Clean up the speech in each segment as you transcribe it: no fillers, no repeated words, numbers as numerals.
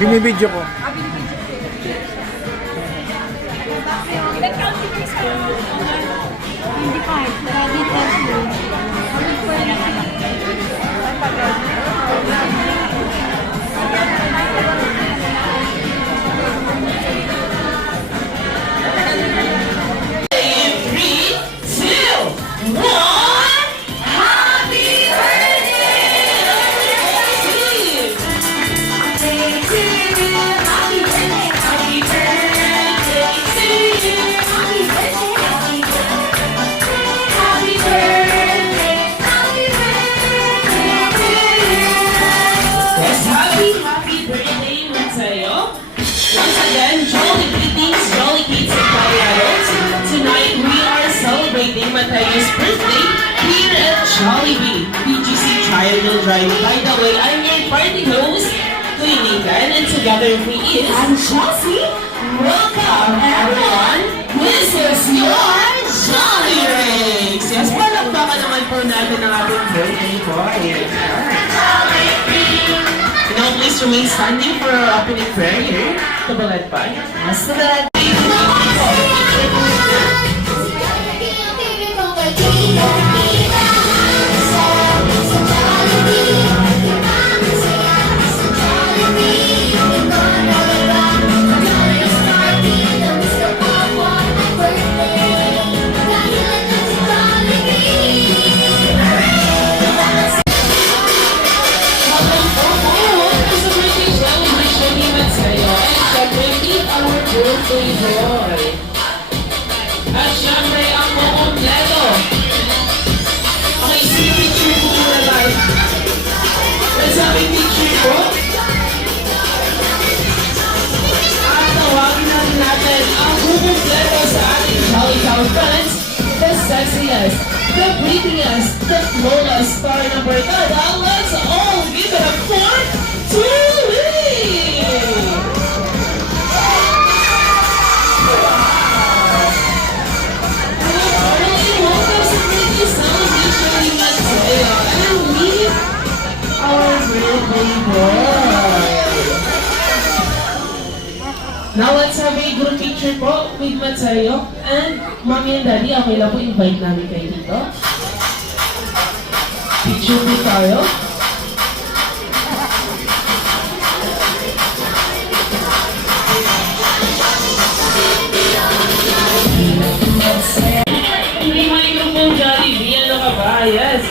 Binibidyo ko. Hindi pa. Dito. Matay's birthday here at Jollibee BGC Triangle Drive. By the way, I'm your party host, Queen Nathan, and together with me is... I'm Chelsea. Welcome, everyone! This is your Jolly Rings! Yes, palakpakan naman po natin ang ating birthday boy. And now, please remain standing for our opening prayer. Tabalad pa. Yes, tabalad. At syempre, ang kukumpleto. Okay, sige, picture ko muna guys. Let's have a picture ko. At tawagin natin ang kukumpleto sa ating Jolly Town friends. The sexiest, the prettiest, the flawless star ng barkada. Let's all give it up for Julie! Now let's have a group picture po with Mateo and Mommy and Daddy. Okay lang po, invite namin kayo dito. Picture po tayo. Hindi maligong po Jollibee, ano ka ba? Yes!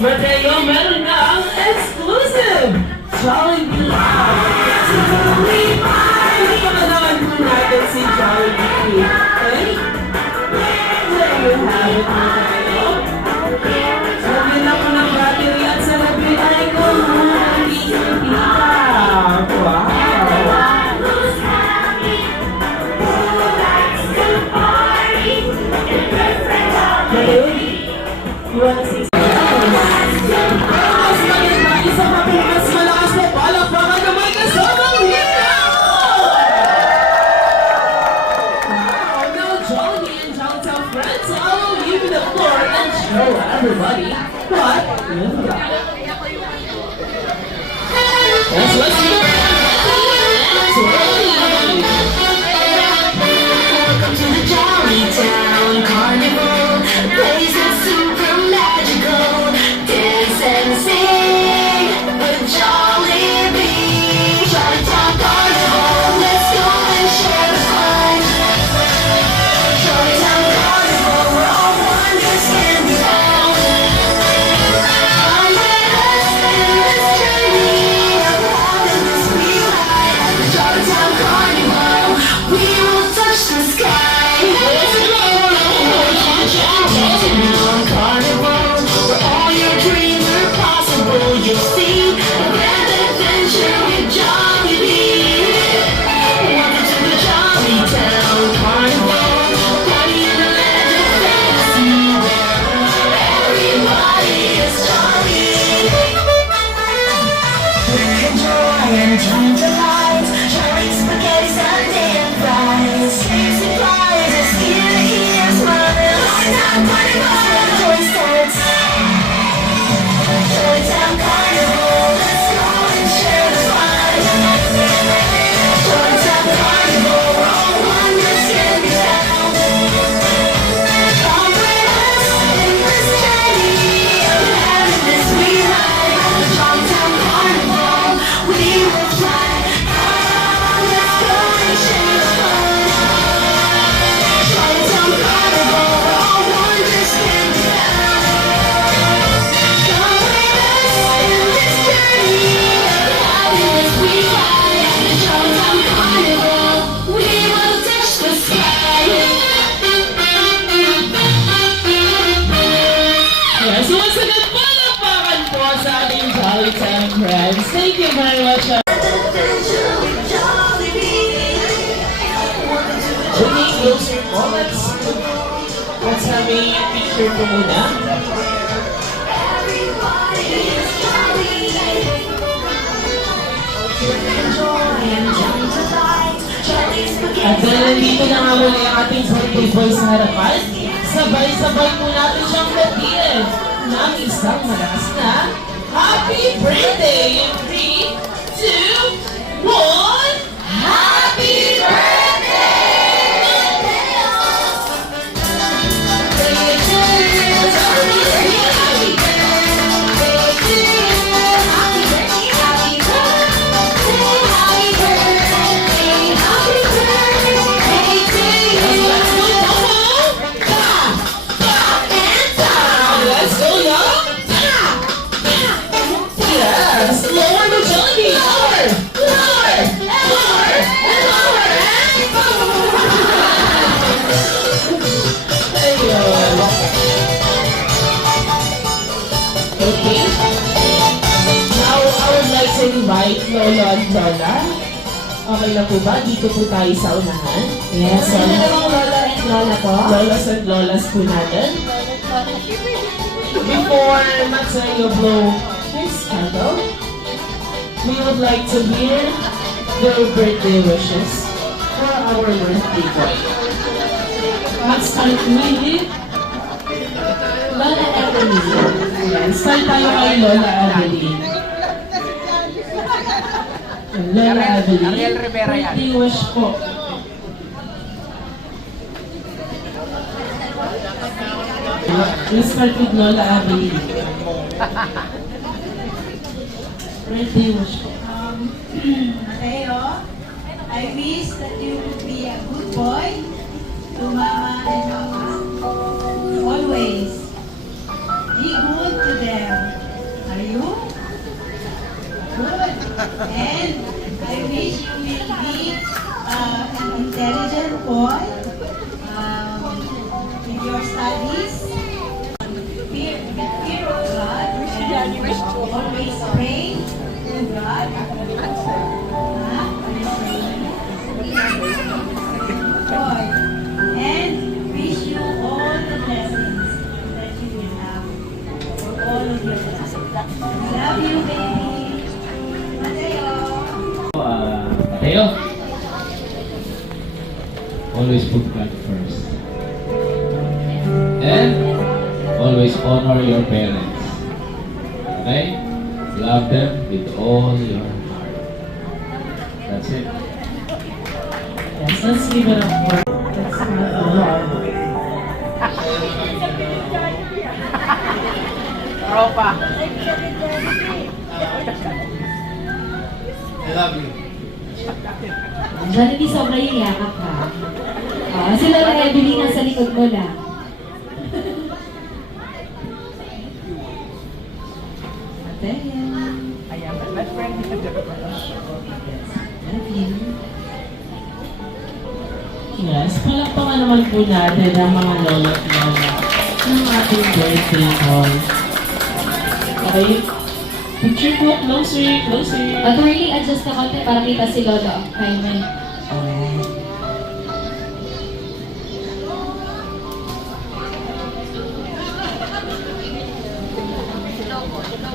Mateo, meron na ang exclusive Jollibee! Hindi pa na naman po natin si Jollibee. Okay? There you have it, Mateo. Sabi na po ng battery at sa labi ay kumahali-hali ka. Wow! Mateo, you wanna say something? Show everybody what you've got. Let's go. Welcome to the Jolly Town Carnival. The place is super magical. Dance and sing with Jollibee. Jolly Town Carnival. Let's go and share the fun. Jolly Town Carnival, where all wonders can be found. Come with us in this journey of happiness. Yes, once again, palakpakan po sa ating Jolly Time friends. Thank you very much. Julie, close your po. Let's have a picture po muna. At dahil nandito na nga muli ang ating birthday boy sa harapan, sabay-sabay po natin siyang batiin ng isang malakas na Happy Birthday! In 3, 2, 1, Happy Birthday! Let's go, y'all! Yes! Lower the jelly! Lower! Lower! Lower! Ayun. Okay. Now, I would like to invite Lolo at Lola. Okay na po ba? Dito po tayo sa unahan. Yes, so dalawang lolo and lola po. Lolas and Lolas po natin. Before Matsuyo blow his candle, we would like to hear their birthday wishes for our birthday boy. Let's start with Lola Evelyn. Ayan, start tayo kay Lola Evelyn. Lola Evelyn, Ariel Rivera yan. birthday wish po. Let's start with Lola Evelyn. Birthday wish po. Mateo, I wish that you would be a good boy to Mama and Papa. Always. Be good to them. Are you? Good. And I wish you will be an intelligent boy in your studies. Fear of God and always pray to God. Boy, and wish you all the blessings that you will have for all of your life. Love you, baby. Mateo. Mateo, always put God first. And always honor your parents. Okay? Love them with all your heart. That's it. Yes, let's give it up for Tropa. I love you. Jollibee, sobra yung yakap ha. Si Lola Evelyn nasa likod mo lang. Mateo. Ayan, best friend niya dyan. Love you. Yes, palakpakan naman po natin ang mga lola at lola ng ating birthday boy. Okay? Picture po, closer, closer. Attorney, adjust ka konti para kita si Lolo. Kaya may.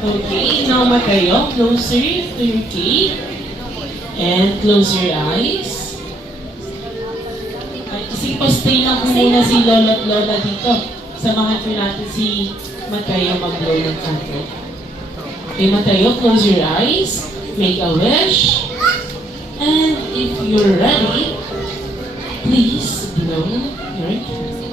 Okay, now Mateo, closer to your cake. And close your eyes. Ay, stay lang po muna si Lola at Lola dito. Samahan po natin si Mateo mag-blow ng candle. Okay, Mateo, close your eyes. Make a wish. And if you're ready, please blow your candle.